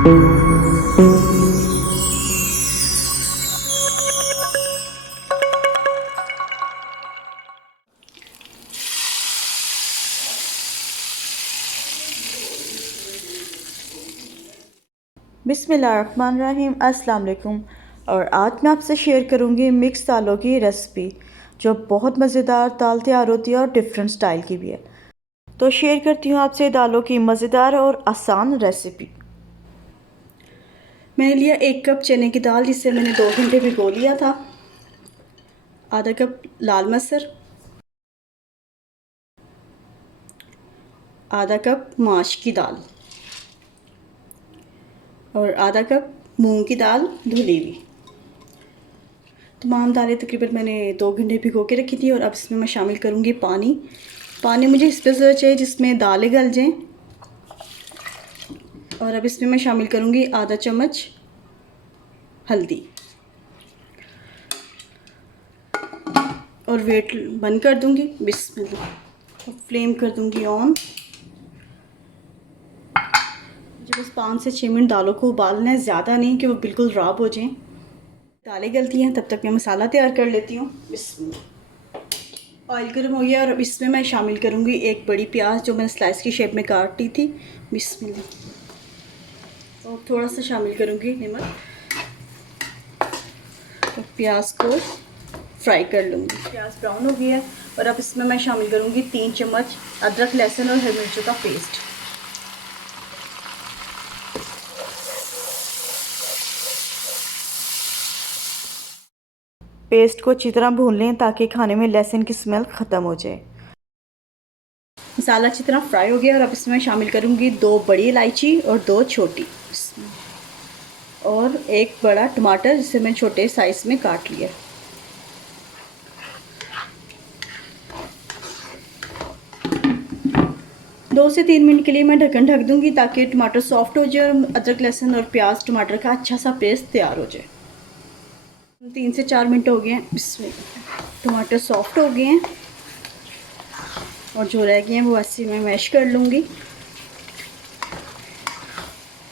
बिस्मिल्लाहिर्रहमानिर्रहीम, अस्सलाम वालेकुम। और आज मैं आपसे शेयर करूंगी मिक्स दालों की रेसिपी, जो बहुत मज़ेदार दाल तैयार होती है और डिफरेंट स्टाइल की भी है। तो शेयर करती हूँ आपसे दालों की मज़ेदार और आसान रेसिपी। मैंने लिया 1 कप चने की दाल, जिसे मैंने 2 घंटे भिगो लिया था। आधा कप लाल मसर, आधा कप माश की दाल और आधा कप मूंग की दाल धुली हुई। तमाम दालें तकरीबन मैंने 2 घंटे भिगो के रखी थी। और अब इसमें मैं शामिल करूँगी पानी। पानी मुझे इस तरह चाहिए जिसमें दालें गल जाएं। और अब इसमें मैं शामिल करूँगी आधा चम्मच हल्दी और वेट बंद कर दूँगी। बिस्मिल्लाह। और फ्लेम कर दूँगी ऑन। मुझे बस 5 से 6 मिनट दालों को उबालना है, ज़्यादा नहीं कि वो बिल्कुल राब हो जाएं। दालें गलती हैं तब तक मैं मसाला तैयार कर लेती हूँ। बिस्मिल्लाह। ऑयल गर्म हो गया और अब इसमें मैं शामिल करूँगी 1 बड़ी प्याज, जो मैंने स्लाइस की शेप में काटी थी। बिस्मिल्लाह। और थोड़ा सा शामिल करूँगी नमक। तो प्याज को फ्राई कर लूँगी। प्याज ब्राउन हो गया है और अब इसमें मैं शामिल करूँगी 3 चम्मच अदरक, लहसुन और हरी मिर्चों का पेस्ट। पेस्ट को अच्छी तरह भून लें ताकि खाने में लहसुन की स्मेल ख़त्म हो जाए। मसाला अच्छी तरह फ्राई हो गया और अब इसमें शामिल करूँगी 2 बड़ी इलायची और 2 छोटी, और 1 बड़ा टमाटर जिसे मैं छोटे साइज़ में काट लिया। दो से 3 मिनट के लिए मैं ढक्कन ढक दूँगी ताकि टमाटर सॉफ्ट हो जाए और अदरक, लहसुन और प्याज टमाटर का अच्छा सा पेस्ट तैयार हो जाए। 3 से 4 मिनट हो गए हैं। इसमें टमाटर सॉफ्ट हो गए हैं और जो रह गए हैं वो ऐसे मैं मैश कर लूँगी।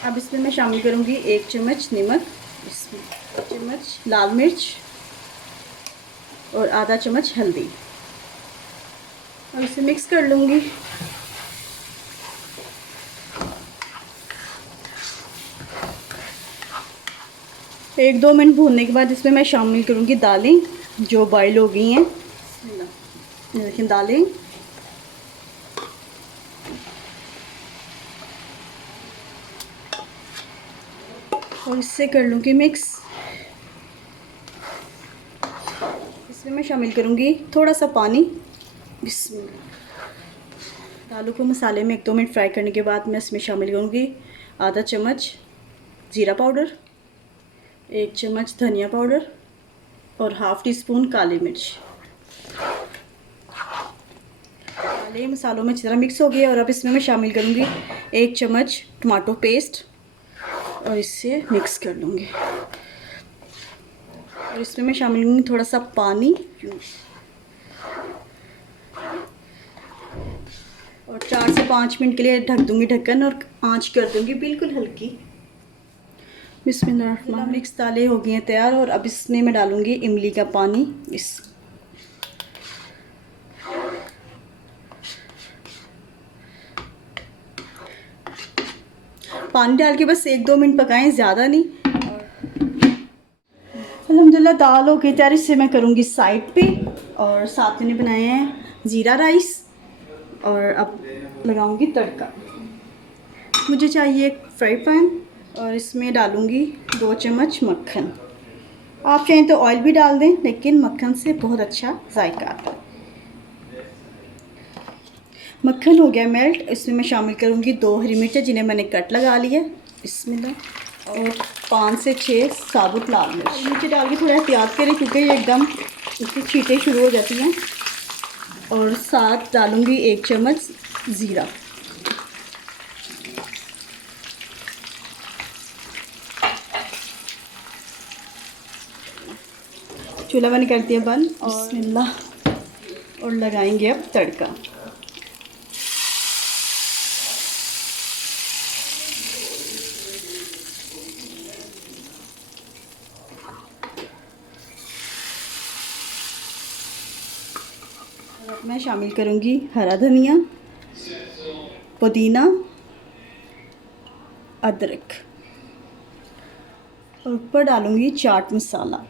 अब इसमें मैं शामिल करूँगी 1 चम्मच नमक, इसमें 1 चम्मच लाल मिर्च और आधा चम्मच हल्दी। और इसे मिक्स कर लूँगी। एक 2 मिनट भूनने के बाद इसमें मैं शामिल करूँगी दालें जो बॉईल हो गई हैं। देखिए दालें। और इससे कर लूँगी मिक्स। इसमें मैं शामिल करूँगी थोड़ा सा पानी। बिस्मिल्लाह। दालों को मसाले में 1-2 मिनट फ्राई करने के बाद मैं इसमें शामिल करूँगी आधा चम्मच ज़ीरा पाउडर, 1 चम्मच धनिया पाउडर और हाफ़ टी स्पून काली मिर्च। दालें मसालों में अच्छी तरह मिक्स हो गई है और अब इसमें मैं शामिल करूँगी 1 चम्मच टमाटो पेस्ट और इससे मिक्स कर लूँगी। और इसमें मैं शामिल करूँगी थोड़ा सा पानी और 4 से 5 मिनट के लिए ढक दूँगी ढक्कन और आंच कर दूँगी बिल्कुल हल्की। बिस्मिल्लाह। मिक्स दालें हो गई हैं तैयार और अब इसमें मैं डालूँगी इमली का पानी। पानी डाल के बस 1-2 मिनट पकाएं, ज़्यादा नहीं। अल्हम्दुलिल्लाह दाल हो गई तैयार। इससे मैं करूँगी साइड पे। और साथ में बनाए हैं ज़ीरा राइस। और अब लगाऊंगी तड़का। मुझे चाहिए एक फ्राई पैन और इसमें डालूंगी 2 चम्मच मक्खन। आप चाहें तो ऑयल भी डाल दें, लेकिन मक्खन से बहुत अच्छा जायका आता है। मक्खन हो गया मेल्ट। इसमें मैं शामिल करूँगी 2 हरी मिर्चें जिन्हें मैंने कट लगा लिया। इसमें और 5 से 6 साबुत लाल मिर्च। मिर्ची डाल के थोड़ा एहतियात करें क्योंकि ये एकदम इसकी छींटें शुरू हो जाती हैं। और साथ डालूँगी 1 चम्मच ज़ीरा। चूल्हा मैंने कर दिया बंद। और लगाएंगे अब तड़का। मैं शामिल करूँगी हरा धनिया, पुदीना, अदरक और ऊपर डालूँगी चाट मसाला।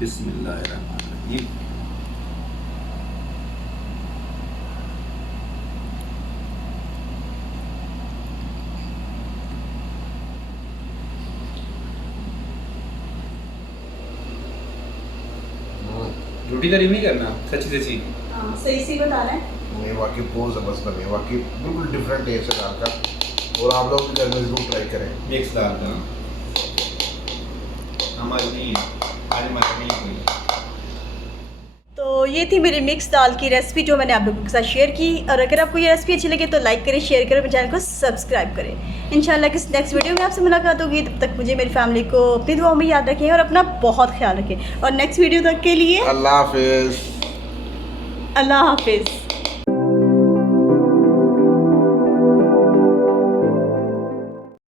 बिस्मिल्लाहिर्रहमानिर्रहीम। रोटी तारीफ नहीं करना, सच्ची सच्ची। हाँ सही बता रहे हैं। ये वाकई बहुत ज़बरदस्त बनी है, वाकई बिल्कुल डिफरेंट टेस्ट है दाल का, और आप लोग भी घर में ज़रूर ट्राई करें। मिक्स दाल का हमारी नहीं है, आज हमारा नहीं है। तो ये थी मेरी मिक्स दाल की रेसिपी जो मैंने आप लोगों के साथ शेयर की। और अगर आपको ये रेसिपी अच्छी लगे तो लाइक करें, शेयर करें, मेरे चैनल को सब्सक्राइब करें। इंशाल्लाह किस नेक्स्ट वीडियो में आपसे मुलाकात होगी। तब तक मुझे मेरी फैमिली को अपनी दुआओं में याद रखें और अपना बहुत ख्याल रखें। और नेक्स्ट वीडियो तक के लिए अल्लाह हाफिज़। अल्लाह हाफिज़।